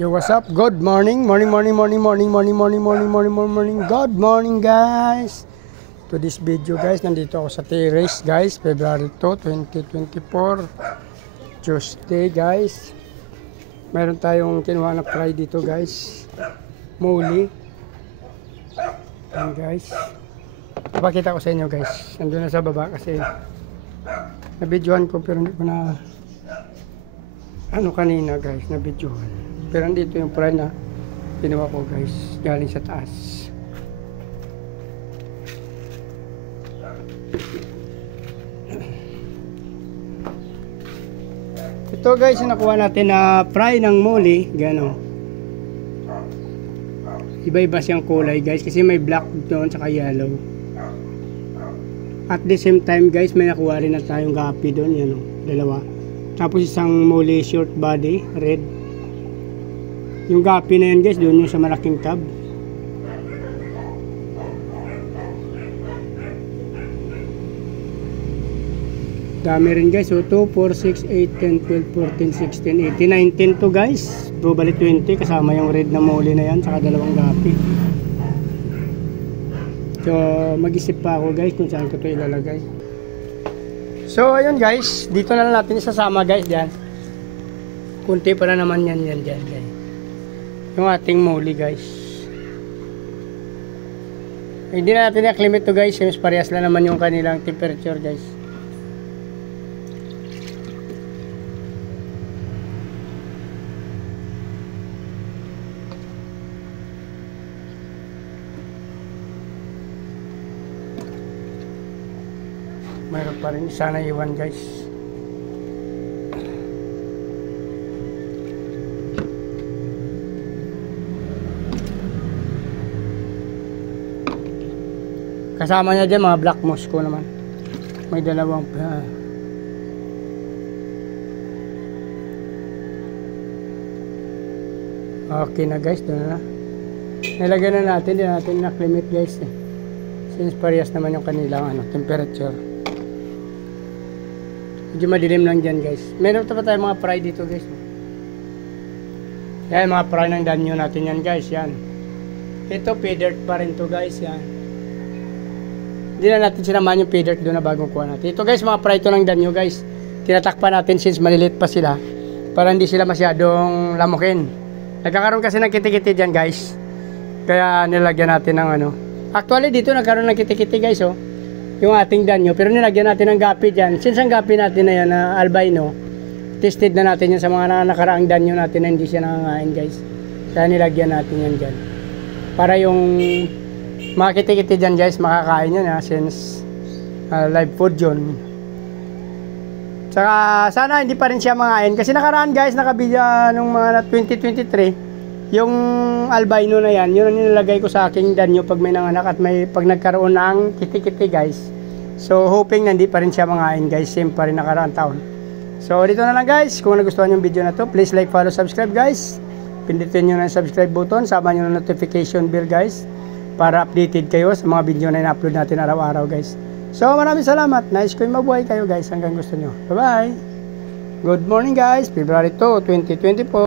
Yo, what's up? Good morning. Morning. Good morning, guys. To this video, guys, nandito ako sa terrace, guys. February 2, 2024. Tuesday, guys. Meron tayong kinuha na fry dito, guys. Muli. Ayan, guys. Papakita ko sa inyo, guys. Nandun na sa baba kasi na-videohan ko pero hindi ko na kanina, guys, na-videohan. Pero andito yung fry na ginawa ko, guys, galing sa taas. Ito, guys, yung nakuha natin na fry ng muli, gano. Iba-iba siyang kulay, guys, kasi may black doon saka yellow. At the same time, guys, may nakuha rin na tayong gapi doon, yan o, dalawa. Tapos isang muli short body, red. Yung gapi na yan, guys, doon yung sa malaking tub. Dami rin, guys. So 2, 4, 6, 8, 10, 12, 14, 16, 18, 19 to, guys. Probably 20 kasama yung red na muli na yan, saka dalawang gapi. So mag-isip pa ako, guys, kung saan ko ito ilalagay. So ayun, guys, dito na lang natin isasama, guys, dyan. Kunti pa na naman yan dyan, guys. Yung ating muli, guys. Hindi na natin i-acclimate to, guys. Mas parehas lang naman yung kanilang temperature, guys. Mayroon pa rin sana iwan, guys. Kasama niya dyan mga black moss ko naman. May dalawang okay na, guys, doon na. Nilagyan na natin, hindi natin na-acclimate, guys, eh. Since parehas naman yung kanilang temperature. Medyo madilim lang dyan, guys. Meron pa tayo mga fry dito, guys. Yan, mga fry ng danyo natin yan, guys. Yan. Ito, feeder pa rin to, guys. Yan. Hindi na natin sinamahan yung feeder doon na bagong kuha natin. Ito, guys, mga fry to ng danyo, guys. Tinatakpan natin since maliliit pa sila. Para hindi sila masyadong lamukin. Nagkakaroon kasi ng kiti-kiti dyan, guys. Kaya nilagyan natin ng Actually, dito nagkaroon ng kiti-kiti, guys, oh. Yung ating danyo, pero nilagyan natin ng gapi dyan. Since ang gapi natin na yan, na albino, tested na natin yan sa mga nakaraang danyo natin na hindi siya nangangain, guys. Kaya nilagyan natin yan dyan. Para yung mga kiti-kiti dyan, guys, makakain yan, since live food yun. Saka sana hindi pa rin siya mangain. Kasi nakaraan, guys, nakabidya nung mga 2023, yung albino na yan, yun ang nilalagay ko sa aking danyo pag may nanganak at pag nagkaroon ng kiti-kiti, guys. So hoping na hindi pa rin siya mangain, guys, same pa rin nakaraang taon. So dito na lang, guys. Kung nagustuhan yung video na to, please like, follow, subscribe, guys. Pindutin nyo na yung subscribe button, sama nyo na notification bell, guys, para updated kayo sa mga video na ina-upload natin araw-araw, guys. So maraming salamat. Nice ko yung mabuhay kayo, guys, hanggang gusto nyo. Bye bye. Good morning, guys. February 2, 2024.